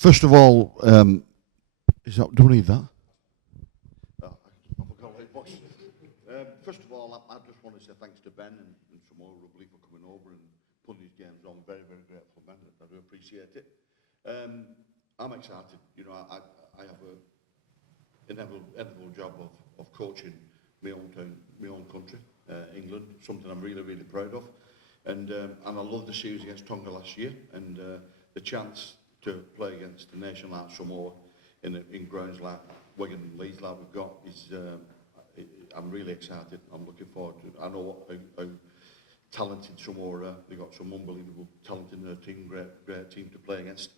First of all, do we need that? First of all, I just want to say thanks to Ben and Samoa Rugby for coming over and putting these games on. Very, very grateful, Ben. I do appreciate it. I'm excited. You know, I have a inevitable job of coaching my own town, my own country, England, something I'm really, really proud of. And I love the series against Tonga last year, and the chance to play against a nation like Samoa in grounds like Wigan and Leeds like we've got is, I'm really excited. I'm looking forward to it. I know how talented Samoa are. They've got some unbelievable talent in their team, great team to play against.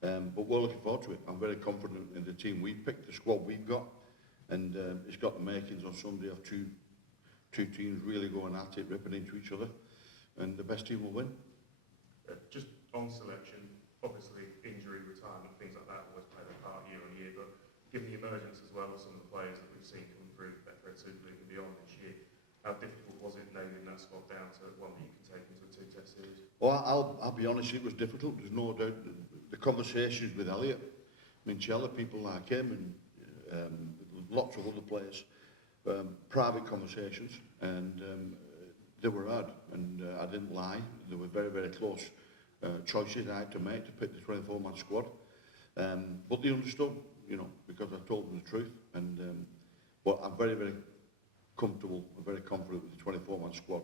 But we're looking forward to it. I'm very confident in the team we've picked, the squad we've got, and it's got the makings on Sunday of two teams really going at it, ripping into each other, and the best team will win. Just on selection, obviously injury, retirement, things like that always play a part year on year, but given the emergence as well of some of the players that we've seen come through Betfred Super League and beyond this year, how difficult was it nailing that squad down to one that you can take into a two-test series? Well, I'll be honest, it was difficult. There's no doubt. The conversations with Elliot, Minchella, people like him, and lots of other players, private conversations, and they were hard, and I didn't lie. They were very, very close choices I had to make to pick the 24-man squad. But they understood, you know, because I told them the truth. And but I'm very, very comfortable and very confident with the 24-man squad.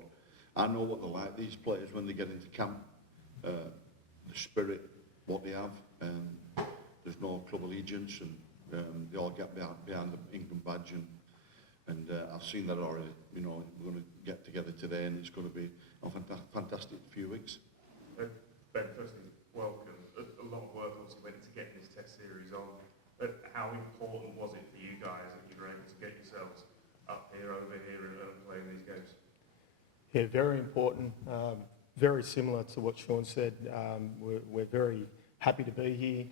I know what they're like, these players, when they get into camp, the spirit, what they have. There's no club allegiance, and they all get behind the England badge. And I've seen that already. You know, we're going to get together today, and it's going to be a fantastic few weeks. Ben, firstly, welcome. A lot of work also went into getting this test series on. How important was it for you guys that you were able to get yourselves up here, over here, and playing these games? Yeah, very important. Very similar to what Shaun said. We're very happy to be here.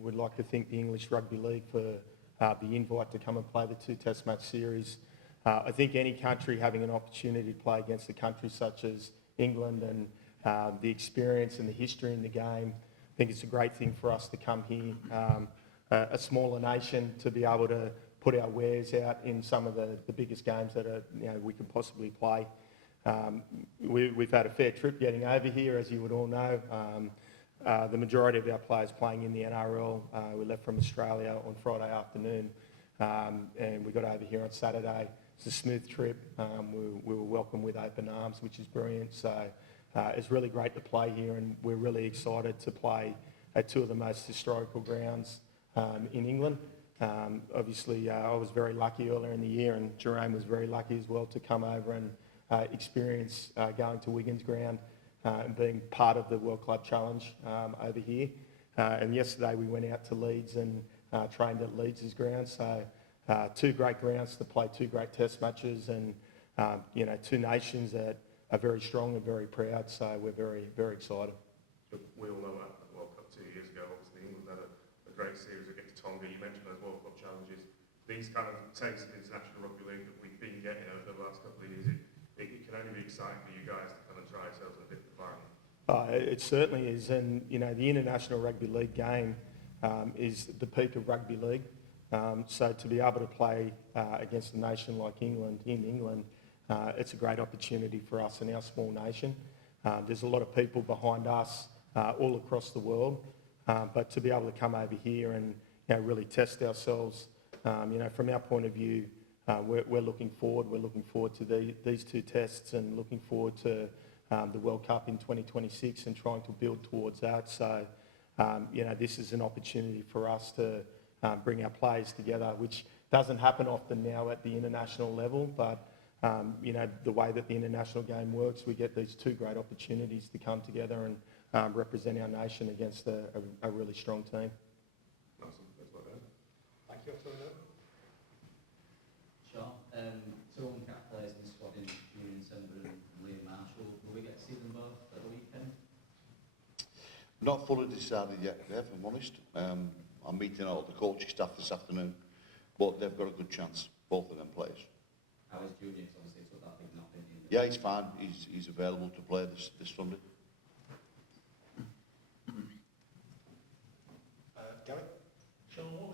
We'd like to thank the English Rugby League for the invite to come and play the two-test match series. I think any country having an opportunity to play against a country such as England and the experience and the history in the game, I think it's a great thing for us to come here, a smaller nation, to be able to put our wares out in some of the biggest games that we could possibly play. We've had a fair trip getting over here, as you would all know. The majority of our players playing in the NRL. We left from Australia on Friday afternoon, and we got over here on Saturday. It's a smooth trip. We were welcomed with open arms, which is brilliant. So it's really great to play here, and we're really excited to play at two of the most historical grounds in England. Obviously, I was very lucky earlier in the year, and Jarome was very lucky as well to come over and experience going to Wigan's ground and being part of the World Club Challenge over here. And yesterday we went out to Leeds and trained at Leeds' ground. So two great grounds to play two great test matches, and two nations that are very strong and very proud. So we're very, very excited. We all know that the World Cup 2 years ago, obviously England had a great series against Tonga. You mentioned those World Cup challenges. These kind of tastes of international rugby league that we've been getting over the last couple of years, it can only be exciting for you guys to kind of try yourselves in a different environment. It certainly is, and the international rugby league game is the peak of rugby league. So to be able to play against a nation like England in England, it's a great opportunity for us in our small nation. There's a lot of people behind us all across the world, but to be able to come over here and really test ourselves, from our point of view, we're looking forward. We're looking forward to these two tests, and looking forward to the World Cup in 2026 and trying to build towards that. So, this is an opportunity for us to bring our players together, which doesn't happen often now at the international level. But, the way that the international game works, we get these two great opportunities to come together and represent our nation against a really strong team. Awesome. That's what I heard. Thank you. Shaun, two uncapped players in the squad in Julian Sember and Liam Marshall. Will we get to see them both at the weekend? Not fully decided yet, Dave, if I'm honest. I'm meeting all the coaching staff this afternoon, but they've got a good chance, both of them players. How is Julian? Obviously, took that big knock in. Yeah, he's fine. He's available to play this Sunday.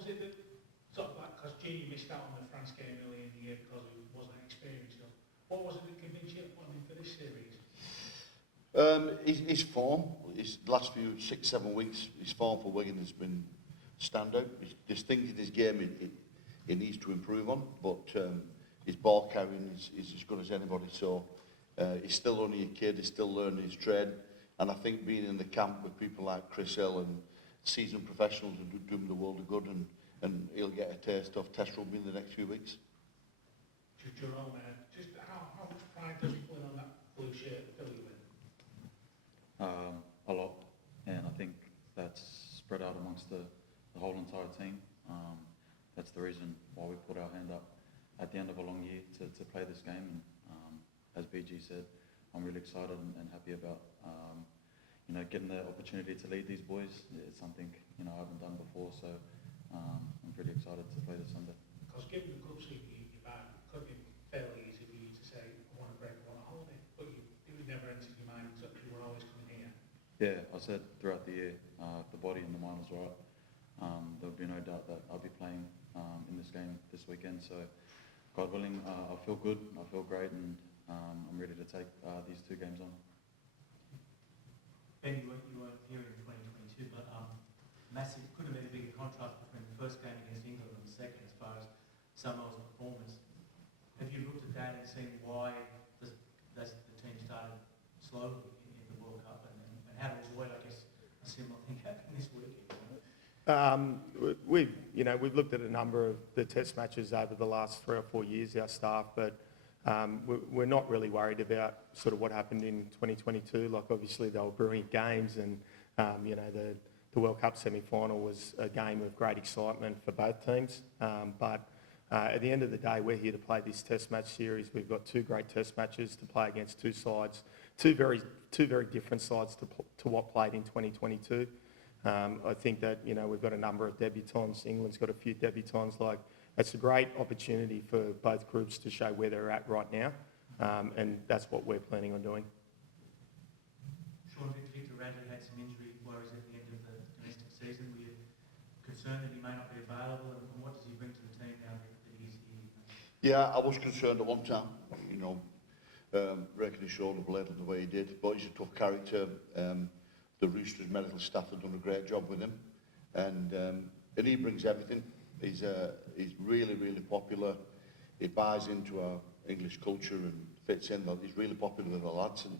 it that, sort of like, because Genie missed out on the France game early in the year because he wasn't experienced enough, what was it that convinced you to put him in for this series? His form, his last few 6-7 weeks, his form for Wigan has been standout. There's things in his game he needs to improve on, but his ball carrying is as good as anybody. So he's still only a kid, he's still learning his trade, and I think being in the camp with people like Chris Hill and seasoned professionals will do him the world of good, and he'll get a taste of test rugby in the next few weeks. Jarome, just how much pride does he put on that blue shirt to fill you with? A lot, and I think that's spread out amongst the whole entire team. That's the reason why we put our hand up at the end of a long year to play this game. And as BG said, I'm really excited and happy about getting the opportunity to lead these boys. It's something I haven't done before, so I'm pretty excited to play this Sunday. Because given the club seat you've had, it could be fairly easy for you to say, I want a break, I want a holiday, but it would never enter your mind that you were always coming here. Yeah, I said throughout the year, if the body and the mind was right, there'll be no doubt that I'll be playing in this game this weekend. So, God willing, I feel good, I feel great, and I'm ready to take these 2 games on. Ben, you weren't here in 2022, but massive, could have been a bigger contrast between the first game against England and the second as far as Samoa's performance. Have you looked at that and seen why the team started slowly in the World Cup, and how to avoid, I guess, a similar thing happening this weekend? We've looked at a number of the test matches over the last 3 or 4 years, our staff, but we're not really worried about sort of what happened in 2022. Like, obviously they were brilliant games, and the World Cup semi-final was a game of great excitement for both teams. But at the end of the day, we're here to play this test match series. We've got 2 great test matches to play against 2 sides, two very different sides to what played in 2022. I think that, we've got a number of debutants. England's got a few debutants. Like, it's a great opportunity for both groups to show where they're at right now, and that's what we're planning on doing. Shaun, Victor Radley had some injury worries at the end of the domestic season. Were you concerned that he may not be available, and what does he bring to the team now that he's here? Yeah, I was concerned at one time, breaking his shoulder blade the way he did, but he's a tough character. The Roosters medical staff have done a great job with him, and he brings everything. He's really, really popular. He buys into our English culture and fits in. He's really popular with the lads, and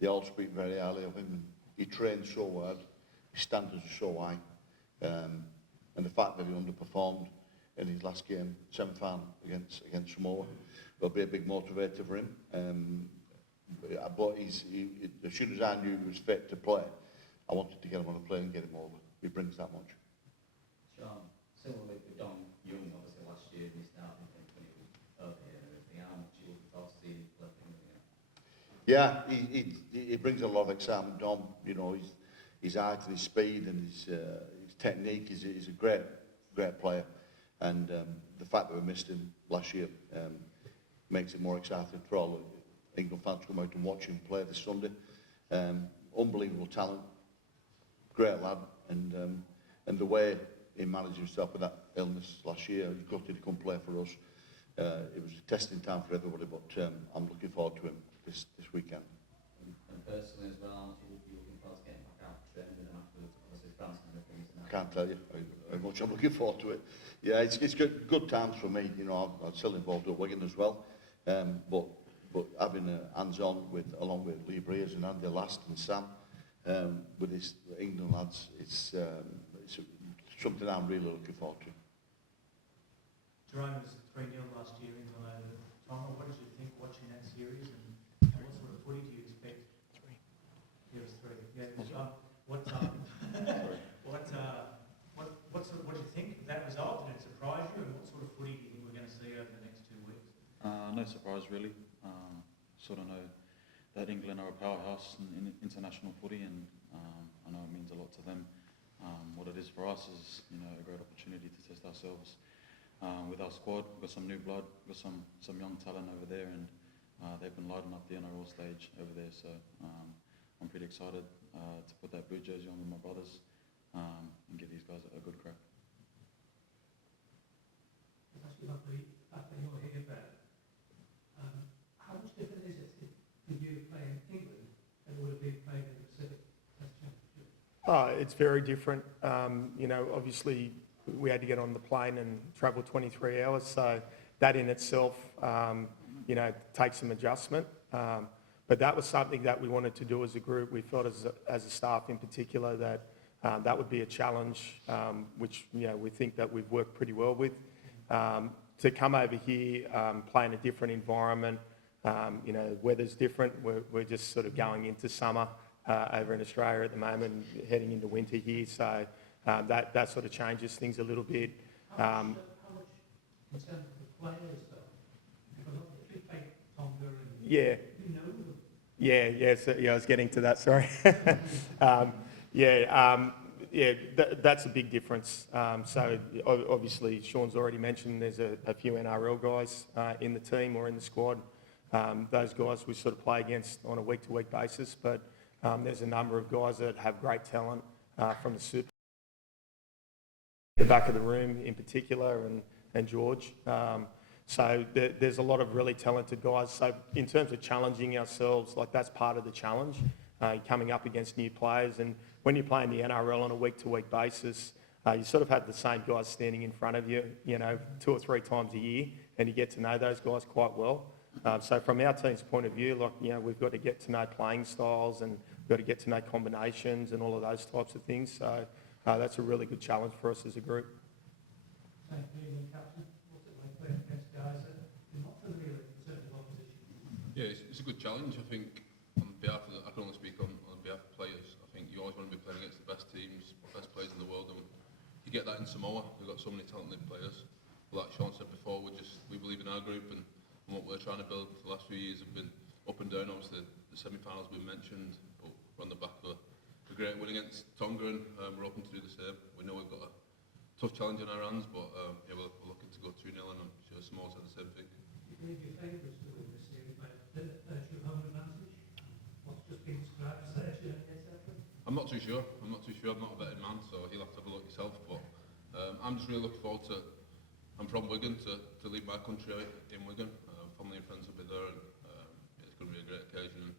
they all speak very highly of him. And he trains so hard, his standards are so high, and the fact that he underperformed in his last game, semi-final against Samoa, will be a big motivator for him. But as soon as I knew he was fit to play, I wanted to get him on a plane and get him over. He brings that much. Shaun, similarly with Dom Young, obviously last year missed out in when he was over here and everything. How much you look forward to seeing him play for England again? Yeah, he brings a lot of excitement, Dom. His height and his speed and his technique. He's a great player. And the fact that we missed him last year makes it more exciting for all the England fans to come out and watch him play this Sunday. Unbelievable talent, great lad, and the way he managed himself with that illness last year, he's gutted to come play for us. It was a testing time for everybody, but I'm looking forward to him this weekend. And personally as well, how much are you looking forward to getting back out training with him afterwards? Obviously France and everything. I can't tell you how much I'm looking forward to it. Yeah, it's good times for me. I'm still involved at Wigan as well, but having hands-on along with Lee Breers and Andy Last and Sam with his England lads, it's something I'm really looking forward to. Jarome was 3-0 last year in Gardiner. Tom, what did you think watching that series, and what sort of footy do you expect? 3. Yeah, it was 3. Yeah, what did you think of that result? Did it surprise you, and what sort of footy do you think we're going to see over the next 2 weeks? No surprise really. Sort of know that England are a powerhouse in international footy, and I know it means a lot to them. What it is for us is a great opportunity to test ourselves with our squad. We've got some new blood, we've got some young talent over there, and they've been lighting up the NRL stage over there. So I'm pretty excited to put that blue jersey on with my brothers and give these guys a good crack. It's very different. Obviously, we had to get on the plane and travel 23 hours, so that in itself, takes some adjustment. But that was something that we wanted to do as a group. We felt as a staff in particular that that would be a challenge, which we think that we've worked pretty well with. To come over here, play in a different environment, weather's different. We're just sort of going into summer over in Australia at the moment, heading into winter here, so that sort of changes things a little bit. How much in terms of the players though? Because if you play Tonga and Yeah. you know them. I was getting to that, sorry. That's a big difference. So obviously, Shaun's already mentioned there's a few NRL guys in the team or in the squad. Those guys we sort of play against on a week-to-week basis, but there's a number of guys that have great talent from the Super. The back of the room in particular, and George. So there's a lot of really talented guys. So in terms of challenging ourselves, like that's part of the challenge, coming up against new players. And when you play in the NRL on a week-to-week basis, you sort of have the same guys standing in front of you, 2 or 3 times a year, and you get to know those guys quite well. So from our team's point of view, we've got to get to know playing styles and we've got to get to know combinations and all of those types of things. So that's a really good challenge for us as a group. Thank you, Captain. What's it like playing against guys that you're not familiar with in terms of opposition? Yeah, it's a good challenge. I think on behalf of I can only speak on behalf of players. I think you always want to be playing against the best teams, best players in the world, and you get that in Samoa. We've got so many talented players. Like Shaun said before, we believe in our group and what we're trying to build for the last few years have been up and down. Obviously, the semi-finals we mentioned, but we're on the back of a great win against Tonga, and we're hoping to do the same. We know we've got a tough challenge in our hands, but we're looking to go 2-0, and I'm sure Samoa said the same thing. You believe your favourites to win this series by the true home advantage? What's just been described as their journey, etc.? I'm not too sure. I'm not a betting man, so you'll have to have a look yourself. But I'm just really looking forward to. I'm from Wigan, to lead my country out in Wigan. Family and friends will be there, and it's going to be a great occasion. And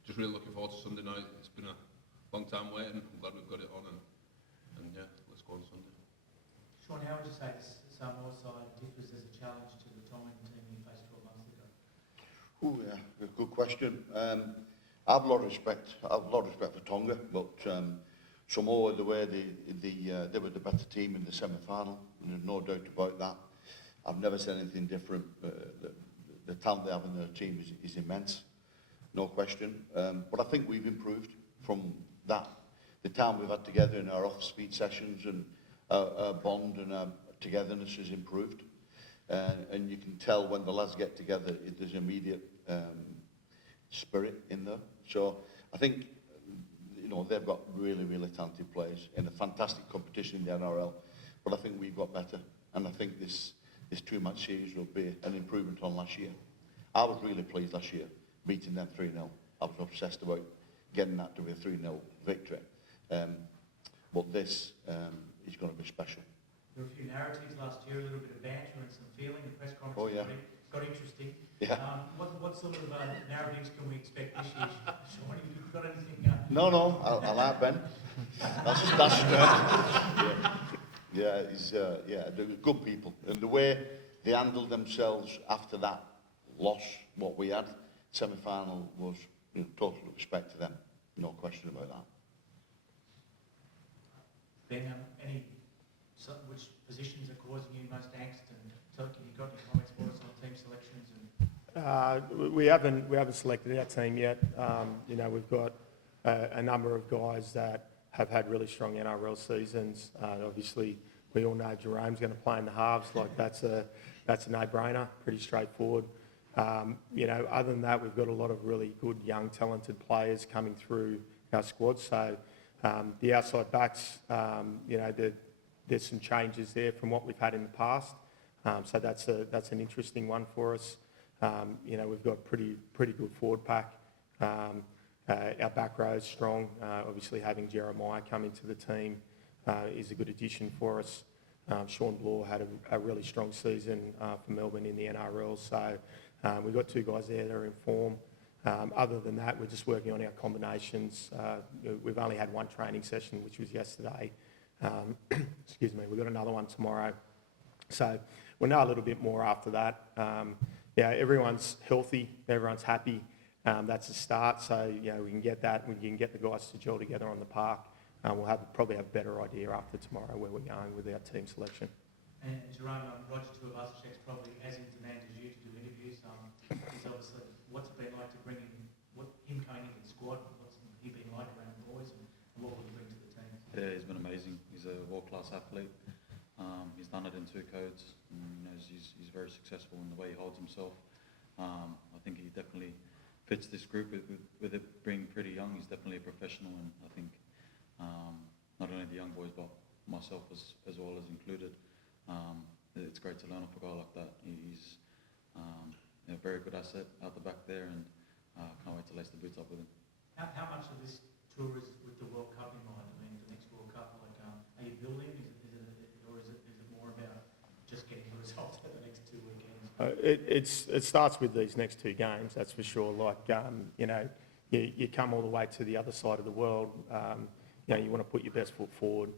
just really looking forward to Sunday night. It's been a long time waiting. I'm glad we've got it on, and yeah, let's go on Sunday. Shaun, how would you say the Samoa side differs as a challenge to the Tongan team you faced 12 months ago? Oh yeah, good question. I have a lot of respect. For Tonga, but Samoa, the way they were the better team in the semi-final, and there's no doubt about that. I've never said anything different. The talent they have in their team is immense, no question. But I think we've improved from that. The time we've had together in our off-speed sessions, and our bond and our togetherness has improved. And you can tell when the lads get together, there's immediate spirit in there. So I think, they've got really, really talented players in a fantastic competition in the NRL. But I think we've got better. And I think this 2-match series will be an improvement on last year. I was really pleased last year, beating them 3-0. I was obsessed about getting that to be a 3-0 victory. But this is going to be special. There were a few narratives last year, a little bit of banter and some feeling. The press conference Oh, yeah. got interesting. Yeah. What sort of narratives can we expect this year? Shaun, have you got anything? No, I like Ben. They're good people. And the way they handled themselves after that loss, what we had, semi-final, was total respect to them. No question about that. Ben, which positions are causing you most angst, and have you got any comments for us on team selections? We haven't selected our team yet. We've got a number of guys that have had really strong NRL seasons. Obviously, we all know Jarome's going to play in the halves. That's a no-brainer, pretty straightforward. Other than that, we've got a lot of really good young, talented players coming through our squad. So the outside backs, there's some changes there from what we've had in the past. So that's an interesting one for us. We've got pretty good forward pack. Our back row is strong. Obviously, having Jarome Luai come into the team is a good addition for us. Shaun Wane had a really strong season for Melbourne in the NRL. So we've got 2 guys there that are in form. Other than that, we're just working on our combinations. We've only had one training session, which was yesterday. Excuse me, we've got another one tomorrow. So we'll know a little bit more after that. Yeah, everyone's healthy, everyone's happy. That's a start. So, we can get that, we can get the guys to gel together on the park. We'll probably have a better idea after tomorrow where we're going with our team selection. And Jarome, Roger Tuivasa-Sheck's probably as in demand as you to do interviews. He's obviously, what's it been like to bring him coming into the squad? What's he been like around the boys, and what will he bring to the team? Yeah, he's been amazing. He's a world-class athlete. He's done it in 2 codes. And, he's very successful in the way he holds himself. I think he definitely fits this group with it being pretty young. He's definitely a professional, and I think not only the young boys but myself as well as included. It's great to learn off a guy like that. He's a very good asset out the back there, and can't wait to lace the boots up with him. How much of this tour is with the World Cup in mind? I mean, the next World Cup, are you building? Is it more about just getting the results for the next 2 weekends? It starts with these next 2 games, that's for sure. You come all the way to the other side of the world. You want to put your best foot forward.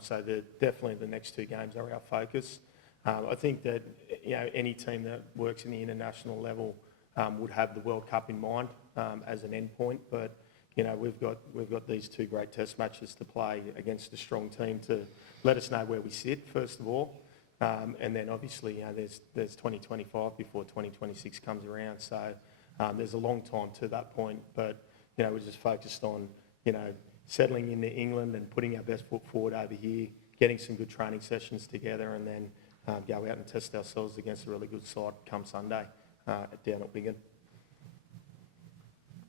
So definitely the next 2 games are our focus. I think that any team that works in the international level would have the World Cup in mind as an end point. But we've got these 2 great test matches to play against a strong team to let us know where we sit first of all, and then obviously there's 2025 before 2026 comes around. So there's a long time to that point. But we're just focused on settling into England and putting our best foot forward over here, getting some good training sessions together, and then go out and test ourselves against a really good side come Sunday down at Wigan.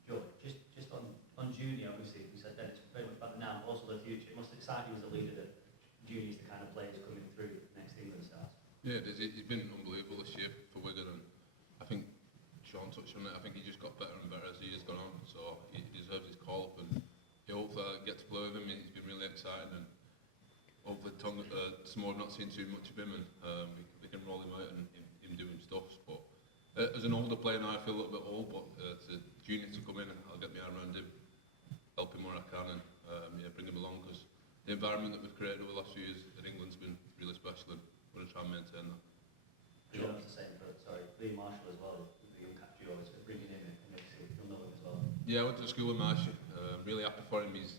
Joe, just on junior, obviously, we said that it's very much about the now, also the future. It must excite you as a leader that junior's the kind of players coming through next England stars. Yeah, he's been unbelievable this year for Wigan, and I think Shaun touched on it. I think he just got better and better as the years gone on, so he deserves his call up, and hopefully I get to play with him. He's been really exciting, and hopefully Samoa have not seen too much of him, and we can roll him out and him doing stuff. But as an older player now, I feel a little bit old, but as a junior to come in, I'll get my arm around him, help him where I can, and bring him along, because the environment that we've created over the last few years in England's been really special, and we're going to try and maintain that. Sure. That's the same for, Lee Marshall as well, the young cat Joe, bringing him in and makes it you'll know him as well. Yeah, I went to school with Marshall. Really happy for him. He's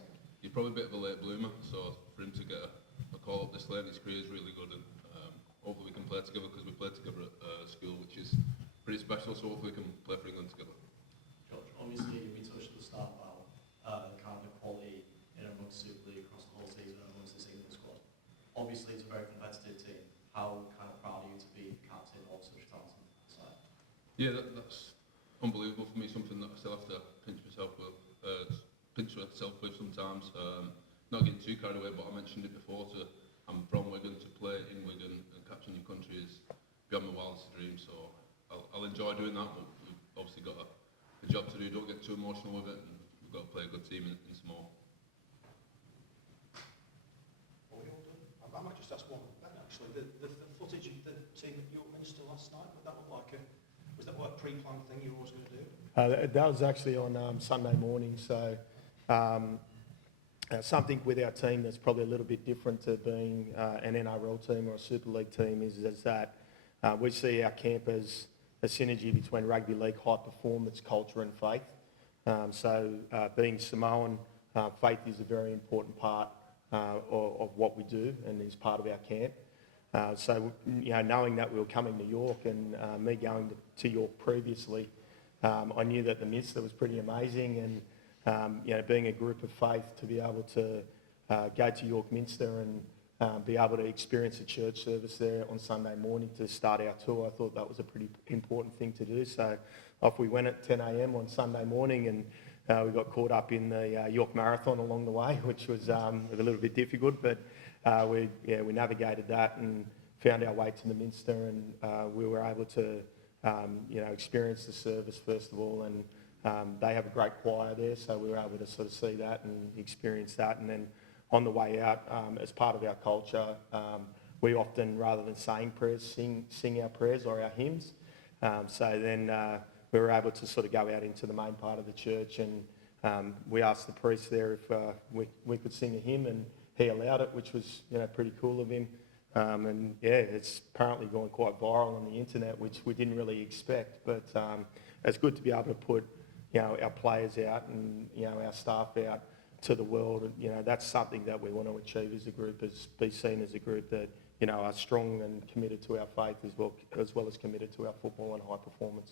probably a bit of a late bloomer, so for him to get a call up this late in his career is really good, and hopefully we can play together, because we played together at school, which is pretty special, so hopefully we can play for England together. George, obviously we touched at the start about kind of the quality amongst Super League across the whole season and amongst this England squad. Obviously it's a very competitive team. How kind of proud are you to be captain of such a talented side? Yeah, that's unbelievable for me, something that I still have to pinch myself with sometimes. Not getting too carried away, but I mentioned it before, I'm from Wigan, to play in Wigan and captain your country is beyond my wildest dream, so I'll enjoy doing that, but we've obviously got a job to do. Don't get too emotional with it, and we've got to play a good team in Samoa. I might just ask one, actually. The footage of the team at York Minster last night, was that a pre-planned thing you were always going to do? That was actually on Sunday morning, so something with our team that's probably a little bit different to being an NRL team or a Super League team is that we see our camp as a synergy between rugby league, high performance, culture and faith. So being Samoan, faith is a very important part of what we do and is part of our camp. So knowing that we were coming to York, and me going to York previously, I knew that the Minster was pretty amazing, and being a group of faith, to be able to go to York Minster and be able to experience a church service there on Sunday morning to start our tour, I thought that was a pretty important thing to do. So off we went at 10 a.m. on Sunday morning, and we got caught up in the York Marathon along the way, which was a little bit difficult, but we navigated that and found our way to the Minster, and we were able to experience the service first of all, and they have a great choir there, so we were able to sort of see that and experience that. And then on the way out, as part of our culture, we often, rather than saying prayers, sing our prayers or our hymns. So then we were able to sort of go out into the main part of the church, and we asked the priest there if we could sing a hymn, and he allowed it, which was, you know, pretty cool of him. And yeah, it's apparently gone quite viral on the internet, which we didn't really expect. But it's good to be able to put, you know, our players out and, you know, our staff out to the world. And, you know, that's something that we want to achieve as a group, is be seen as a group that, you know, are strong and committed to our faith as well as committed to our football and high performance.